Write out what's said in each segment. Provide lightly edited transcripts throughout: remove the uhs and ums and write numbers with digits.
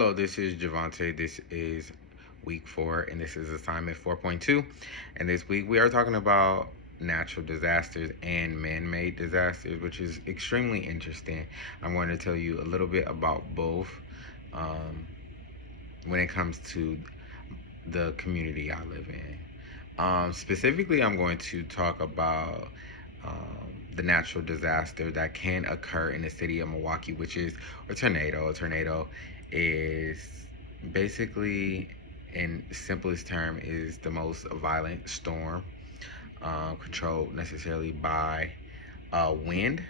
Hello, this is Javante. This is week 4, and this is assignment 4.2. And this week we are talking about natural disasters and man made disasters, which is extremely interesting. I'm going to tell you a little bit about both um, when it comes to the community I live in. Specifically, I'm going to talk about the natural disaster that can occur in the city of Milwaukee, which is a tornado. A tornado is basically, in simplest term, is the most violent storm controlled necessarily by wind.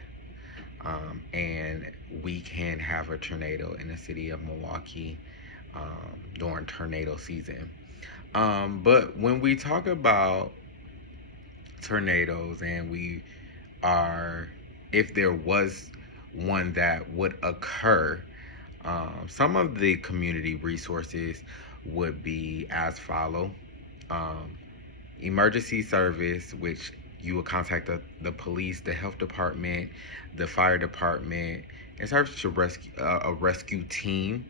And we can have a tornado in the city of Milwaukee during tornado season. But when we talk about tornadoes and we are, if there was one that would occur, some of the community resources would be as follow. Um, Emergency service, which you would contact the police, the health department, the fire department, and search to rescue a rescue team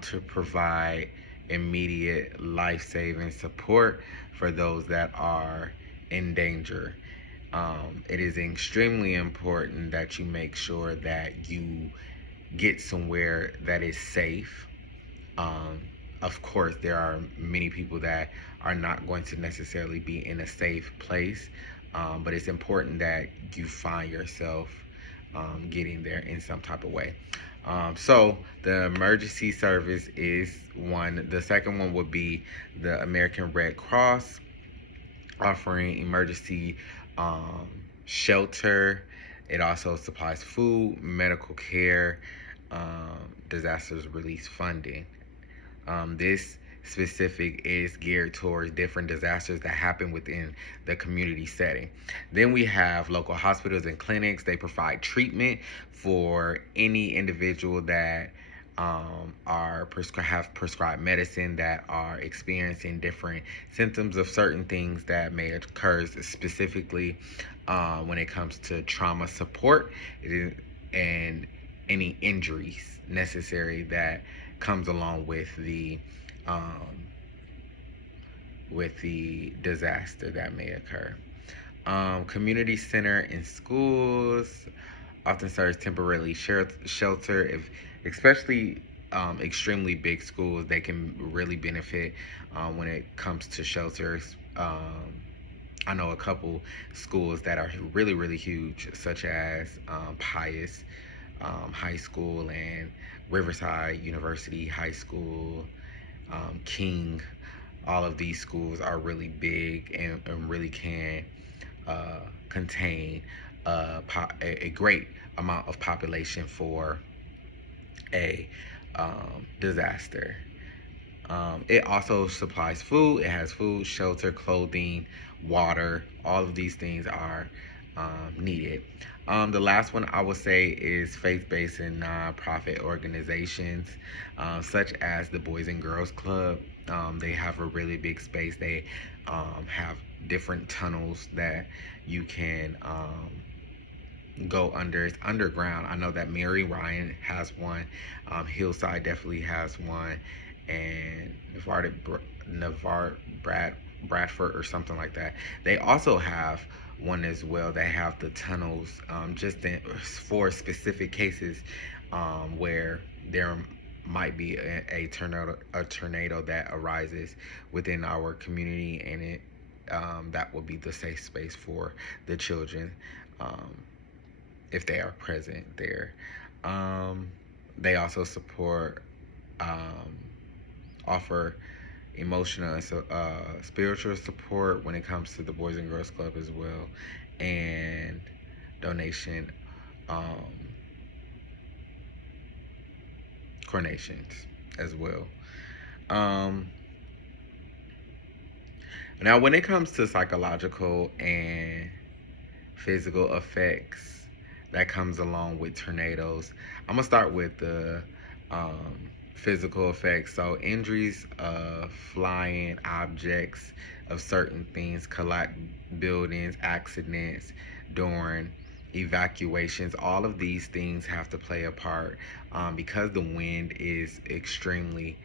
to provide immediate life-saving support for those that are in danger. It is extremely important that you make sure that you get somewhere that is safe. um, of course, there are many people that are not going to necessarily be in a safe place, but it's important that you find yourself getting there in some type of way. So the emergency service is one. The second one would be the American Red Cross, offering emergency um, shelter. It also supplies food, medical care, disasters relief funding. This specific is geared towards different disasters that happen within the community setting. Then we have local hospitals and clinics. They provide treatment for any individual that have prescribed medicine, that are experiencing different symptoms of certain things that may occur, specifically when it comes to trauma support. And any injuries necessary that comes along um, with the disaster that may occur. Community center in schools often serves temporarily shelter, if especially extremely big schools. They can really benefit when it comes to shelters. I know a couple schools that are really, really huge, such as Pius High School and Riverside University High School, King. All of these schools are really big and really can contain a great amount of population for a disaster. It also supplies food. It has food, shelter, clothing, water. All of these things are needed. The last one I would say is faith-based and nonprofit organizations, such as the Boys and Girls Club. They have a really big space. They have different tunnels that you can go under. It's underground. I know that Mary Ryan has one. Hillside definitely has one, and Bradford or something like that. They also have one as well. They have the tunnels for specific cases where there might be a tornado that arises within our community, and it that will be the safe space for the children. Um, if they are present there. Um, they also um, offer emotional and spiritual support when it comes to the Boys and Girls Club as well, and donation um, coronations as well. Um, Now, when it comes to psychological and physical effects that comes along with tornadoes, I'm gonna start with the physical effects. So injuries of flying objects, of certain things, collide buildings, accidents during evacuations. All of these things have to play a part, because the wind is extremely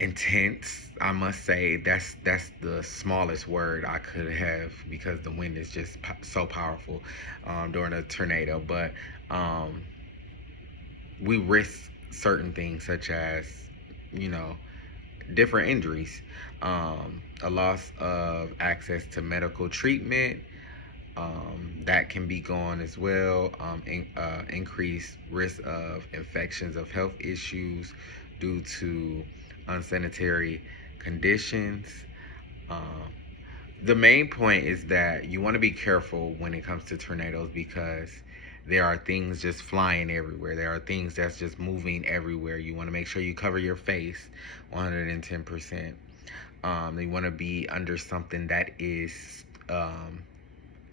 intense. I must say that's the smallest word I could have, because the wind is just so powerful during a tornado. But um, we risk certain things, such as, you know, different injuries, a loss of access to medical treatment, that can be gone as well. Increased risk of infections of health issues due to unsanitary conditions. Um, the main point is that you want to be careful when it comes to tornadoes, because there are things just flying everywhere. There are things that's just moving everywhere. You want to make sure you cover your face 110%. You want to be under something that is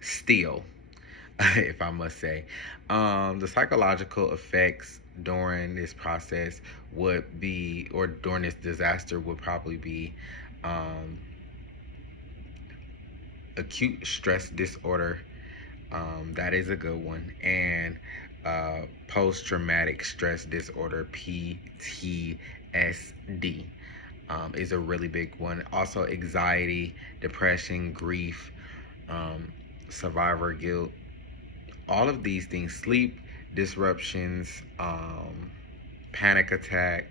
steel, if I must say. The psychological effects during this process would be, or during this disaster, would probably be um, acute stress disorder. That is a good one. And post traumatic stress disorder, PTSD, is a really big one. Also, anxiety, depression, grief, um, survivor guilt, all of these things, sleep disruptions, panic attack,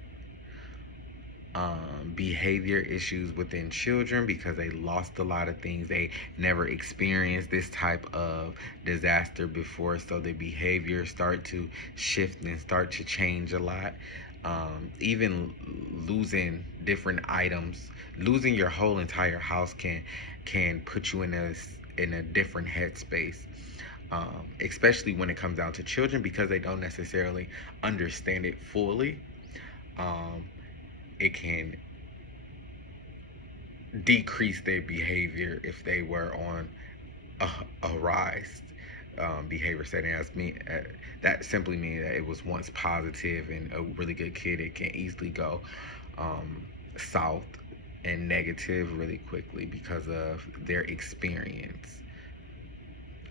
behavior issues within children because they lost a lot of things. They never experienced this type of disaster before, so the behavior start to shift and start to change a lot. Even losing different items, losing your whole entire house can put you in a different headspace. Especially when it comes down to children, because they don't necessarily understand it fully. Um, it can decrease their behavior if they were on a rise behavior setting. That simply means that it was once positive and a really good kid. It can easily go south and negative really quickly because of their experience.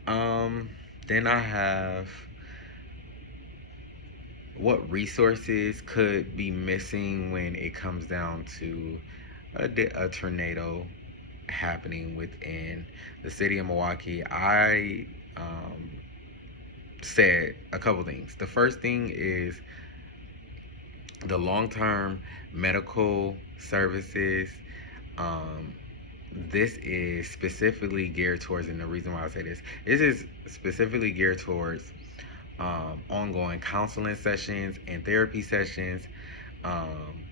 Um, then I have, what resources could be missing when it comes down to a tornado happening within the city of Milwaukee. I said a couple things. The first thing is the long term medical services. Um, this is specifically geared towards, and the reason why I say this is specifically geared towards ongoing counseling sessions and therapy sessions. Um,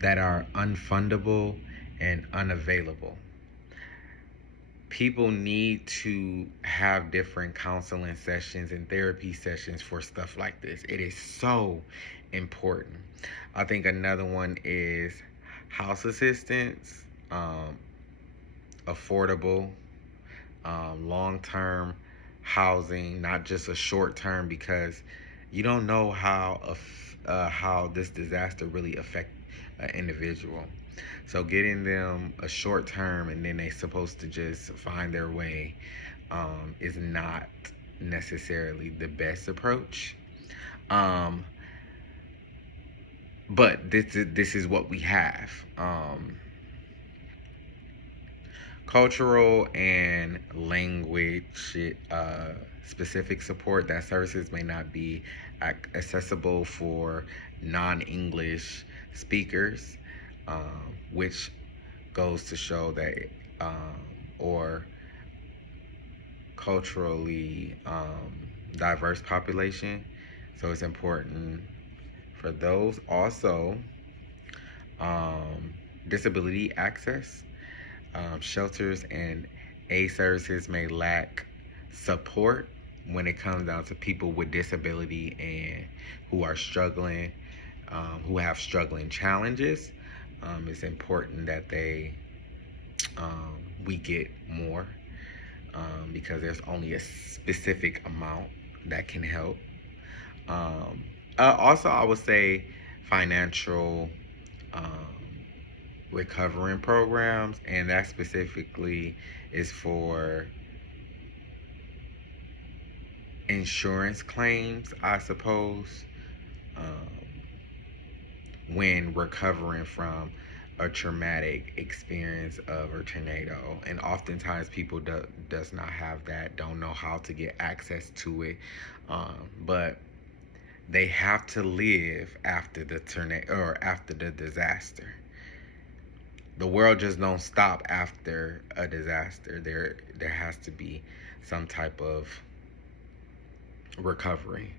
that are unfundable and unavailable. People need to have different counseling sessions and therapy sessions for stuff like this. It is so important. I think another one is house assistance, affordable, long term housing, not just a short term, because you don't know how this disaster really affect an individual. So getting them a short term and then they supposed to just find their way is not necessarily the best approach. Um, but this is what we have. Cultural and language specific support. That services may not be accessible for non-English speakers, which goes to show that, um, or culturally diverse population. So it's important for those. Also, disability access. Shelters and aid services may lack support when it comes down to people with disability and who are struggling, who have struggling challenges. It's important that we get more, because there's only a specific amount that can help. Also, I would say financial um, recovering programs, and that specifically is for insurance claims, I suppose, when recovering from a traumatic experience of a tornado. And oftentimes people does not have that, don't know how to get access to it, but they have to live after the tornado or after the disaster. The world just don't stop after a disaster. There has to be some type of recovery.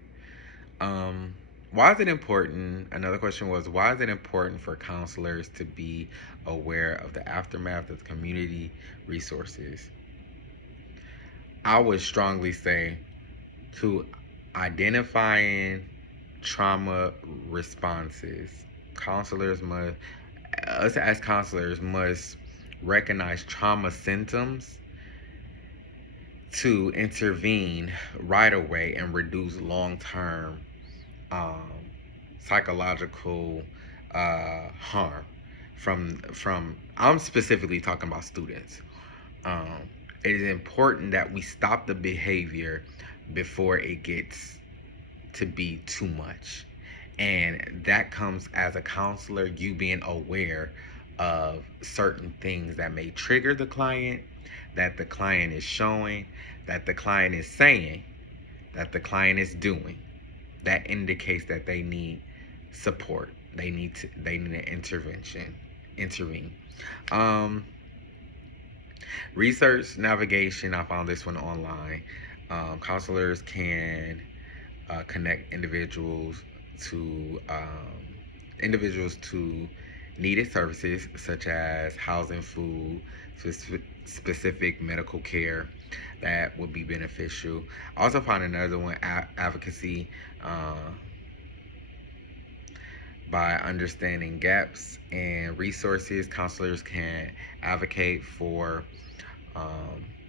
Um, why is it important? Another question was, why is it important for counselors to be aware of the aftermath of the community resources? I would strongly say to identifying trauma responses. Counselors must, us as counselors must recognize trauma symptoms to intervene right away and reduce long-term um, psychological harm from. I'm specifically talking about students. Um, it is important that we stop the behavior before it gets to be too much. And that comes as a counselor, you being aware of certain things that may trigger the client, that the client is showing, that the client is saying, that the client is doing. That indicates that they need support. They need an intervene. Um, Research navigation. I found this one online. Counselors can connect individuals to needed services such as housing, food, specific medical care that would be beneficial. I also found another one, advocacy. By understanding gaps and resources, counselors can advocate for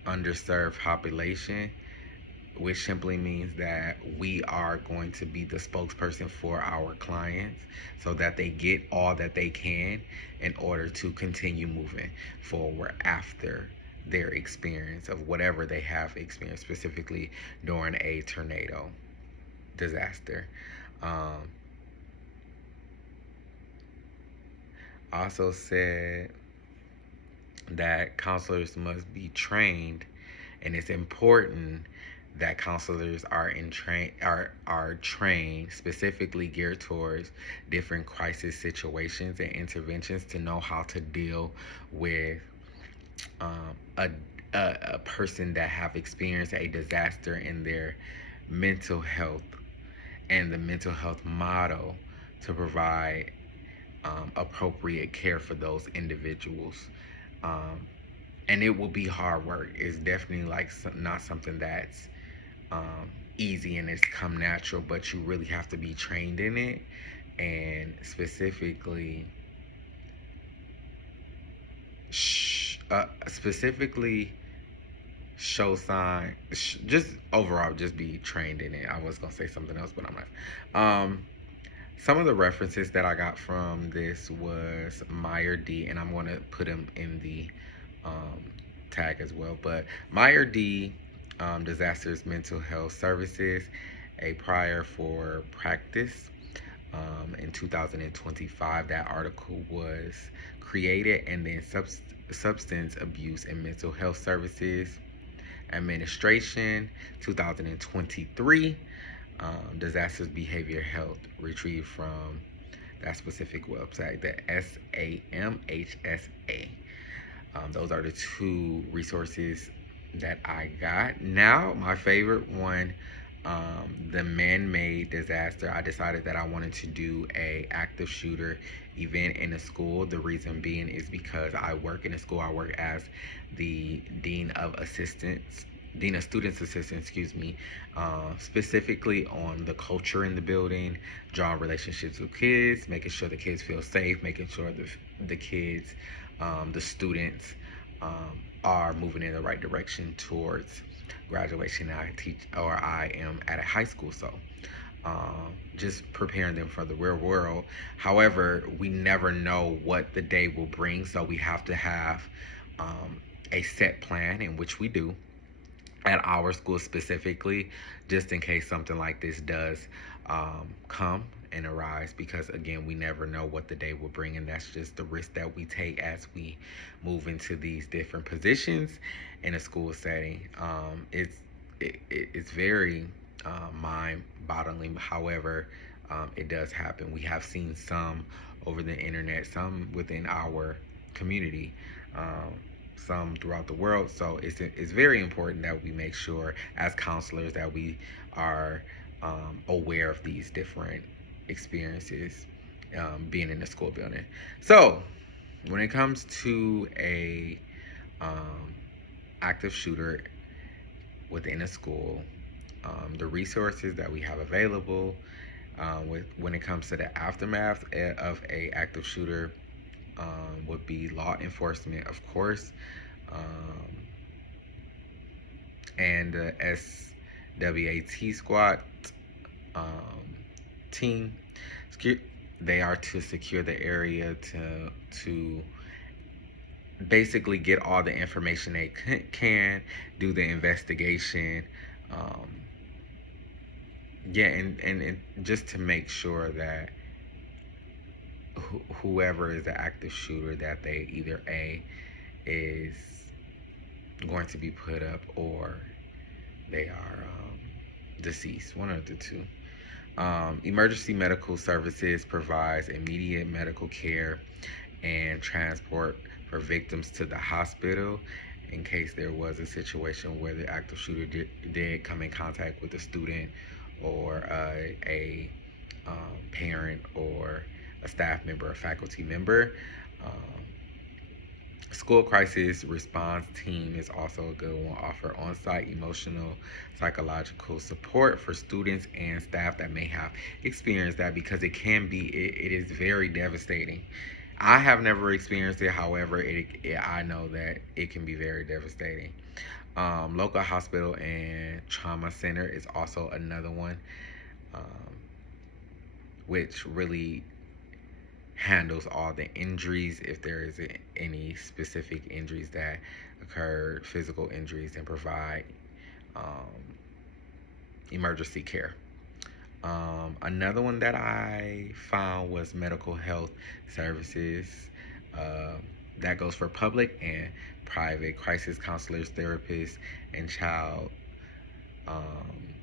underserved population, which simply means that we are going to be the spokesperson for our clients so that they get all that they can in order to continue moving forward after their experience of whatever they have experienced, specifically during a tornado disaster. Um, Also said that counselors must be trained, and it's important that counselors are trained specifically geared towards different crisis situations and interventions to know how to deal with um, a, a person that have experienced a disaster in their mental health, and the mental health model to provide appropriate care for those individuals. Um, and it will be hard work. It's definitely like not something that's easy and it's come natural, but you really have to be trained in it, and specifically show sign, just overall just be trained in it. I was gonna say something else, but I'm not. Some of the references that I got from this was Meyer D, and I'm going to put him in the um, tag as well. But Meyer D, Disasters Mental Health Services, a prior for practice. In 2025, that article was created, and then Substance Abuse and Mental Health Services Administration, 2023. Disasters Behavior Health, retrieved from that specific website, the SAMHSA. Those are the two resources that I got. Now, my favorite one, the man-made disaster. I decided that I wanted to do a active shooter event in a school. The reason being is because I work in a school. I work as the dean of students assistant, excuse me, specifically on the culture in the building, drawing relationships with kids, making sure the kids feel safe, making sure the kids, the students, are moving in the right direction towards graduation. I am at a high school, so just preparing them for the real world. However, we never know what the day will bring, so we have to have um, a set plan, in which we do at our school specifically, just in case something like this does come and arise, because again, we never know what the day will bring, and that's just the risk that we take as we move into these different positions in a school setting. It's very mind-boggling. However, it does happen. We have seen some over the internet, some within our community, some throughout the world. So it's very important that we make sure, as counselors, that we are aware of these different experiences being in the school building. So when it comes to a active shooter within a school, the resources that we have available when it comes to the aftermath of a active shooter would be law enforcement, of course, um, and the SWAT squad um, team. They are to secure the area to basically get all the information they can, do the investigation. Um, yeah, and just to make sure that whoever is the active shooter, that they either is going to be put up, or they are deceased, one of the two. Emergency medical services provides immediate medical care and transport for victims to the hospital in case there was a situation where the active shooter did come in contact with a student or a parent or a staff member or faculty member. Um, School crisis response team is also a good one. Offer on-site emotional, psychological support for students and staff that may have experienced that, because it is very devastating. I have never experienced it. However, I know that it can be very devastating. Local hospital and trauma center is also another one, um, which really handles all the injuries, if there is any specific injuries that occurred, physical injuries, and provide um, emergency care. Another one that I found was mental health services. Uh, that goes for public and private crisis counselors, therapists, and child um,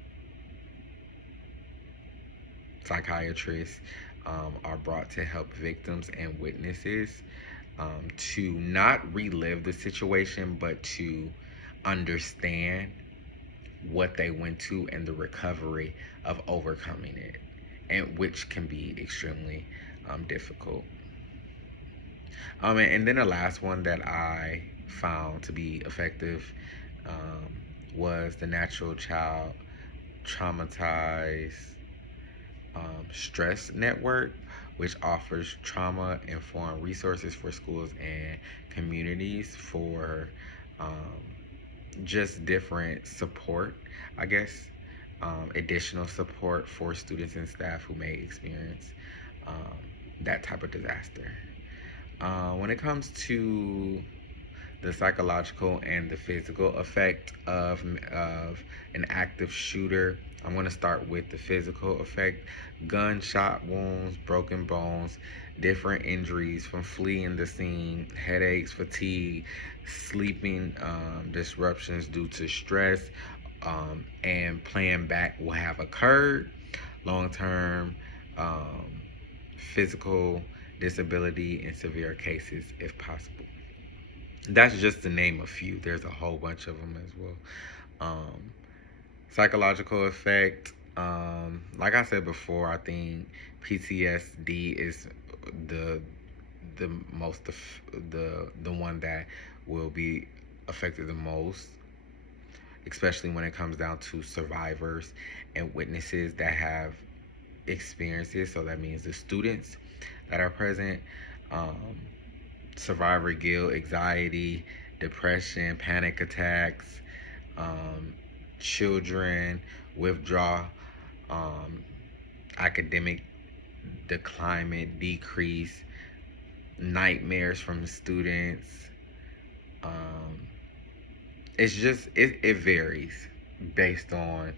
psychiatrists are brought to help victims and witnesses to not relive the situation, but to understand what they went to and the recovery of overcoming it, and which can be extremely difficult. And then the last one that I found to be effective was the Natural Child Traumatized Stress Network, which offers trauma informed resources for schools and communities for um, just different support, I guess, additional support for students and staff who may experience um, that type of disaster. When it comes to the psychological and the physical effect of an active shooter, I'm going to start with the physical effect. Gunshot wounds, broken bones, different injuries from fleeing the scene, headaches, fatigue, sleeping disruptions due to stress, and playing back will have occurred. Long term um, physical disability in severe cases, if possible. That's just to name a few. There's a whole bunch of them as well. Um, Psychological effect. Like I said before, I think PTSD is the the most the one that will be affected the most, especially when it comes down to survivors and witnesses that have experiences. So that means the students that are present. Um, Survivor guilt, anxiety, depression, panic attacks, um, children withdraw, um, academic decline, decrease, nightmares from the students. Um, it varies based on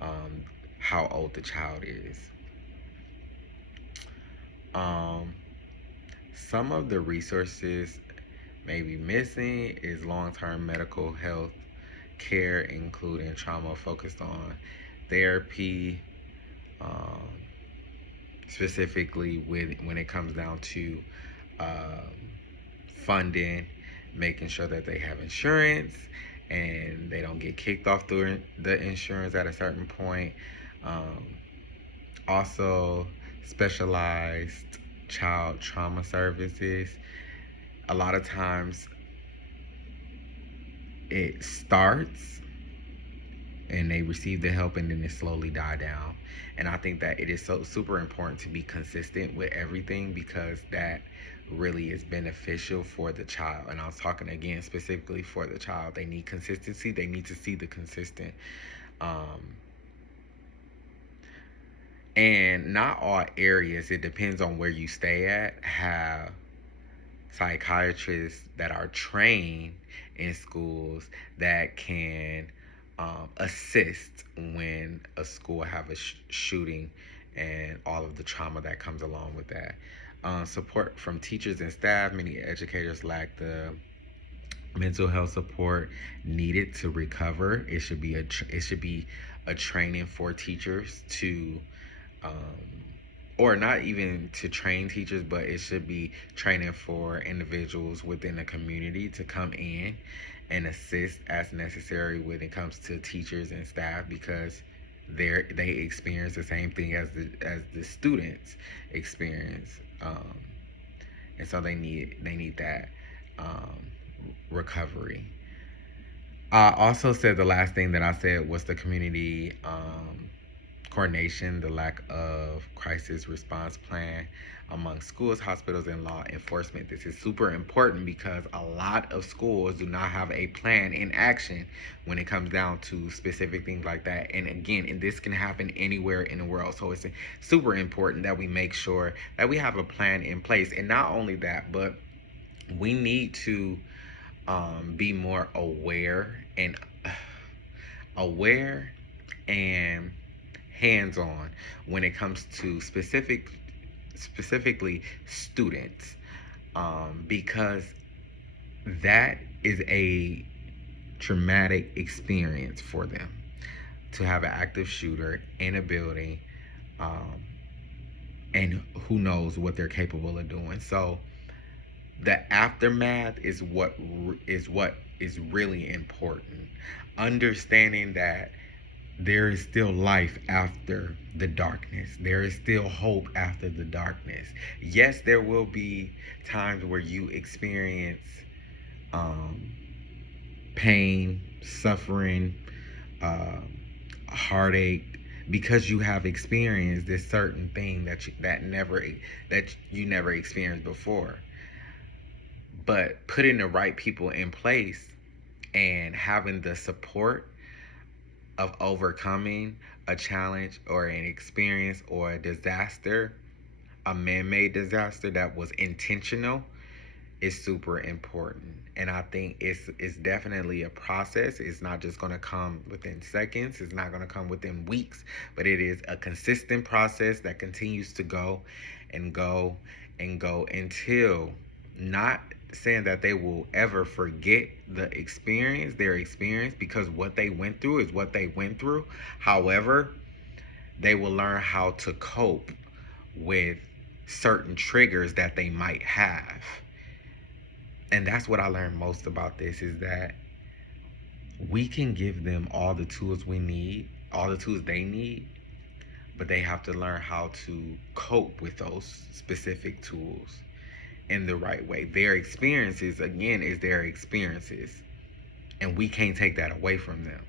um, how old the child is. Um, some of the resources may be missing is long-term medical health care, including trauma focused on therapy, um, specifically when it comes down to um, funding, making sure that they have insurance and they don't get kicked off the insurance at a certain point. Um, Also, specialized child trauma services. A lot of times it starts and they receive the help and then it slowly die down. And I think that it is so super important to be consistent with everything because that really is beneficial for the child. And I was talking again specifically for the child. They need consistency. They need to see the consistent. Um, and not all areas, it depends on where you stay at, have psychiatrists that are trained in schools that can assist when a school have a shooting and all of the trauma that comes along with that. Support from teachers and staff. Many educators lack the mental health support needed to recover. It should be a training for teachers to um, or not even to train teachers, but it should be training for individuals within the community to come in and assist as necessary when it comes to teachers and staff because they experience the same thing as the students experience, and so they need that um, recovery. I also said the last thing that I said was the community coordination, the lack of crisis response plan among schools, hospitals, and law enforcement. This is super important because a lot of schools do not have a plan in action when it comes down to specific things like that. And again, and this can happen anywhere in the world. So it's super important that we make sure that we have a plan in place. And not only that, but we need to be more aware and hands-on when it comes to specifically students, because that is a traumatic experience for them to have an active shooter in a building, um, and who knows what they're capable of doing. So the aftermath is really important. Understanding that there is still life after the darkness. There is still hope after the darkness. Yes, there will be times where you experience um, pain, suffering, uh, heartache, because you have experienced this certain thing that you never experienced before. But putting the right people in place and having the support of overcoming a challenge or an experience or a disaster, a man-made disaster that was intentional, is super important. And I think it's definitely a process. It's not just going to come within seconds. It's not going to come within weeks, but it is a consistent process that continues to go and go and go until, not saying that they will ever forget their experience, because what they went through is what they went through. However, they will learn how to cope with certain triggers that they might have. And that's what I learned most about this, is that we can give them all the tools we need, all the tools they need, but they have to learn how to cope with those specific tools in the right way. Their experiences, again, is their experiences, and we can't take that away from them.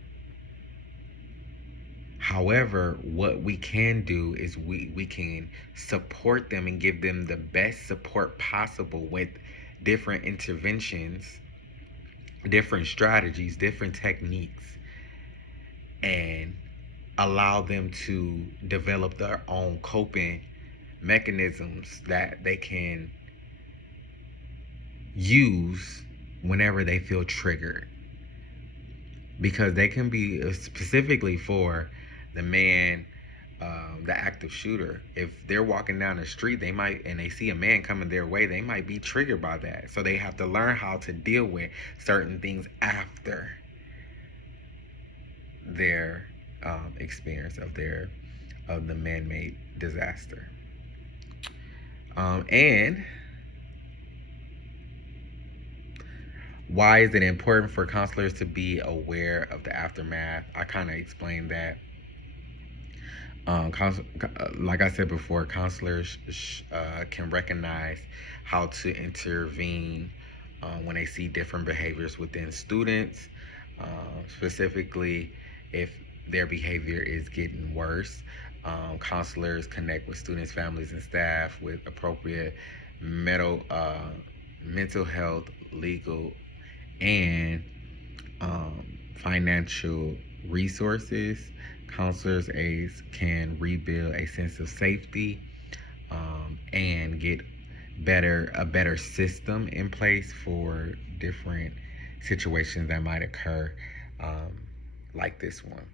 However, what we can do is we can support them and give them the best support possible with different interventions, different strategies, different techniques, and allow them to develop their own coping mechanisms that they can use whenever they feel triggered, because they can be specifically for the man, the active shooter. If they're walking down the street, they might, and they see a man coming their way, they might be triggered by that. So they have to learn how to deal with certain things after their experience of the man-made disaster. And why is it important for counselors to be aware of the aftermath? I kind of explained that. Like I said before, counselors can recognize how to intervene when they see different behaviors within students, specifically if their behavior is getting worse. Counselors connect with students, families, and staff with appropriate mental, mental health, legal, and financial resources. Counselors, aides can rebuild a sense of safety, and get a better system in place for different situations that might occur, like this one.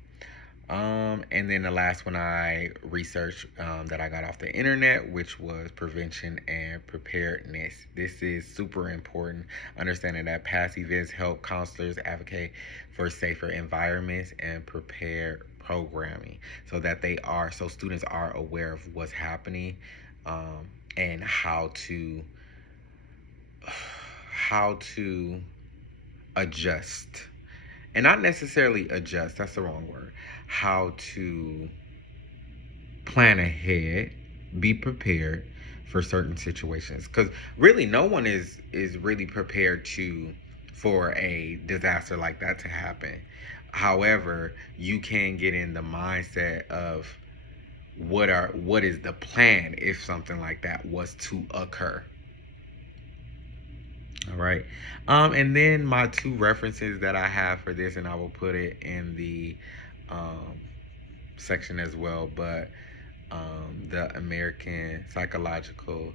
And then the last one I researched, that I got off the internet, which was prevention and preparedness. This is super important. Understanding that past events help counselors advocate for safer environments and prepare programming so students are aware of what's happening, and how to adjust, and not necessarily adjust, that's the wrong word, how to plan ahead, be prepared for certain situations, because really no one is really prepared to for a disaster like that to happen. However, you can get in the mindset of what is the plan if something like that was to occur. All right. And then my two references that I have for this, and I will put it in the um, section as well, but the American Psychological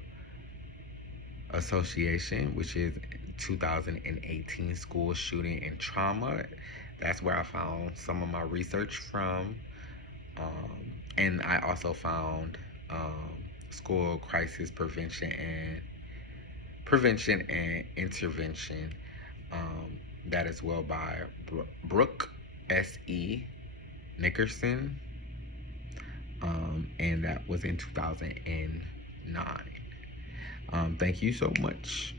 Association, which is 2018 school shooting and trauma. That's where I found some of my research from. And I also found school crisis prevention and intervention. That as well by Brooke S.E. Nickerson, and that was in 2009. Thank you so much.